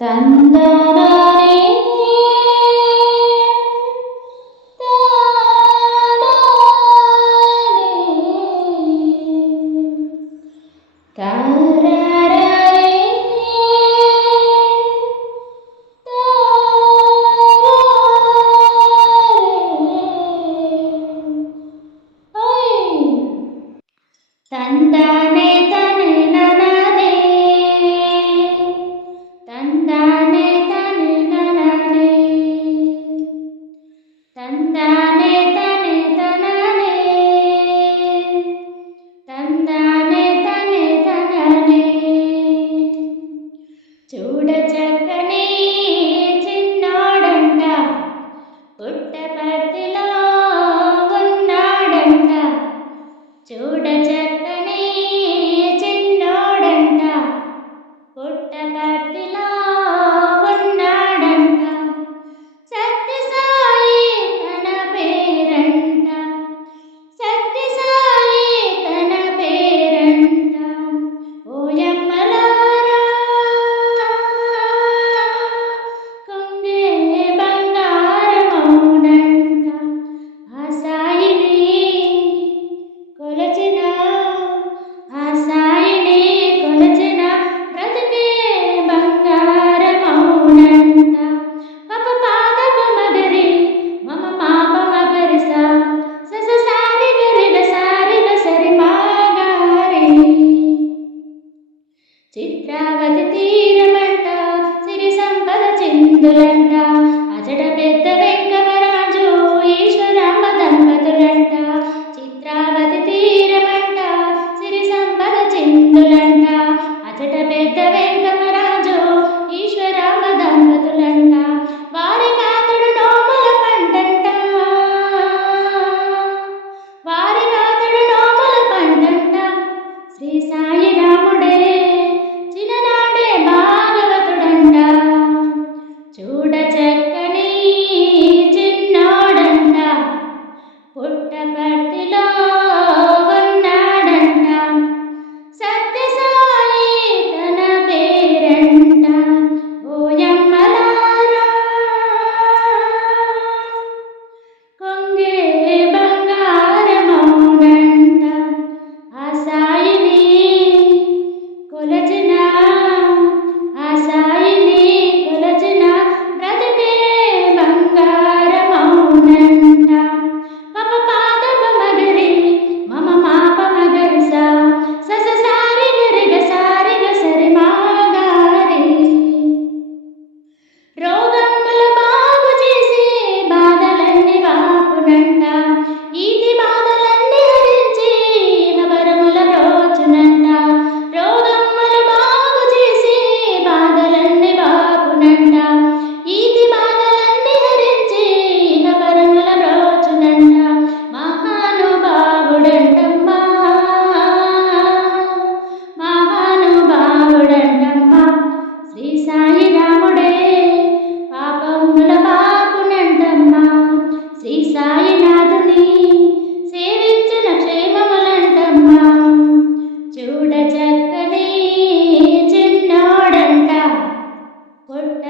తందనానే తందానే తనే నననే తందానే తనే నననే తందానే తనే తననే తందానే తనే తననే చూడ చక్కని చిన్నోడంట పుట్టపర్తిలో ఉన్నాడంట చూడ చక్కని చిన్నోడంట పుట్టపర్తిలో ఉన్నాడంట సత్యసాయి తన పేరంట సత్యసాయి తన పేరంట ఓయమ్మలారా కొంగే బంగారమౌనంట ఆ సాయిని కొలచిన ఆ సాయిని కొలచిన బ్రతికే బంగారమౌనంట పప పాదపు మగరి మమ పాప మగరిస సస సారి గరిగ సారిగ సరి మాగారి చిత్రావతి తీరమంట సిరి సంపద చిందులంట అజడ పెద్ద వెంకవరాజు ఈశ్వరాంబ దంపతులంట చిత్రావతి తీరమంట సిరి సంపద చిందులంట అజడ పెద్ద వెంకవరాజు ఈశ్వరాంబ దంపతులంట వారి కాతుడు నోముల పంటంట వారి కాతుడు నోముల పంటంట శ్రీ సాయి రాముడే చిన్ననాడే భాగవతుడంట చూడ చక్కని చిన్నోడంట పుట్టపర్తిలో ఉన్నాడంట సత్యసాయి తన పేరంట ఓయమ్మలారా కొంగే బంగారమౌనంట ఆ సాయిని కొలచిన ఆ సాయిని కొలచిన బ్రతికే బంగారమౌనంట పప పాదప మగరి మమ మాప మగరిస సస సారి గరిగ సారిగ సరి మాగారి రోగములు బాగు చేసి బాధలన్నీ వాపునంట ఈతి బాధలన్నీ హరించి నవరముల రోచునంట రోగములు బాగు చేసి బాధలన్నీ వాపునంట ఈతి బాధలన్నీ హరించి నవరముల రోచునంట మహానుభావుడంటమ్మా మహానుభావుడంటమ్మా శ్రీ సాయి రాముడే పాపముల పాపునంటమ్మా శ్రీ సాయినాథుని సేవించిన క్షేమములంటమ్మా చూడ చక్కని చిన్నోడంట పుట్ట